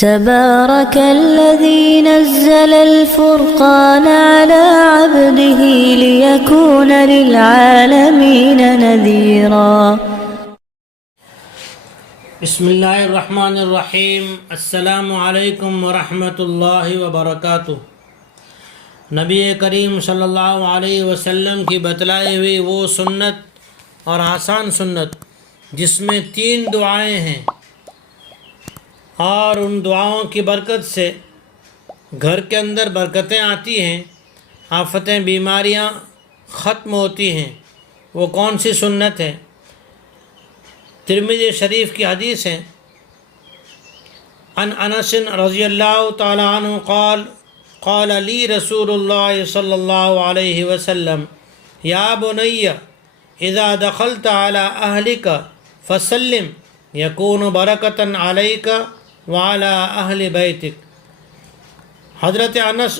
تبارك الذي نزل الفرقان على عبده ليكون للعالمين نذيرا. بسم اللہ الرحمن الرحیم. السلام علیکم ورحمۃ اللہ وبرکاتہ. نبی کریم صلی اللہ علیہ وسلم کی بتلائی ہوئی وہ سنت اور آسان سنت جس میں 3 دعائیں ہیں، اور ان دعاؤں کی برکت سے گھر کے اندر برکتیں آتی ہیں، آفتیں بیماریاں ختم ہوتی ہیں. وہ کون سی سنت ہے؟ ترمذی شریف کی حدیث ہے. عن انس رضی اللہ تعالی عنہ قال قال لی رسول اللہ صلی اللہ علیہ وسلم یا بنی اذا دخلت على اہلک فسلم یکون برکۃ علیک وعلی اہل بیتک. حضرت انس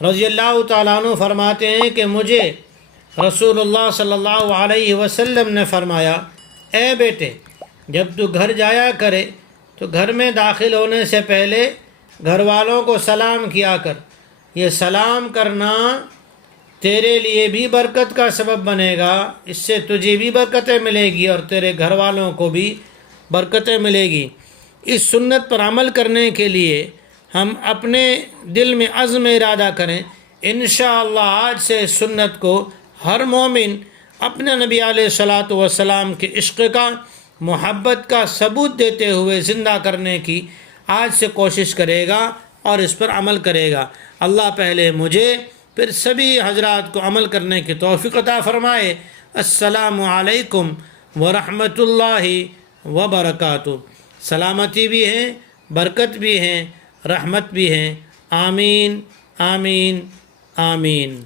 رضی اللہ تعالیٰ عنہ فرماتے ہیں کہ مجھے رسول اللہ صلی اللہ علیہ وسلم نے فرمایا، اے بیٹے، جب تو گھر جایا کرے تو گھر میں داخل ہونے سے پہلے گھر والوں کو سلام کیا کر. یہ سلام کرنا تیرے لیے بھی برکت کا سبب بنے گا، اس سے تجھے بھی برکتیں ملے گی اور تیرے گھر والوں کو بھی برکتیں ملے گی. اس سنت پر عمل کرنے کے لیے ہم اپنے دل میں عزم ارادہ کریں. انشاءاللہ آج سے اس سنت کو ہر مومن اپنے نبی علیہ الصلاۃ والسلام کے عشق کا، محبت کا ثبوت دیتے ہوئے زندہ کرنے کی آج سے کوشش کرے گا اور اس پر عمل کرے گا. اللہ پہلے مجھے پھر سبھی حضرات کو عمل کرنے کی توفیق عطا فرمائے. السلام علیکم ورحمۃ اللہ وبرکاتہ. سلامتی بھی ہے، برکت بھی ہے، رحمت بھی ہے. آمین آمین آمین.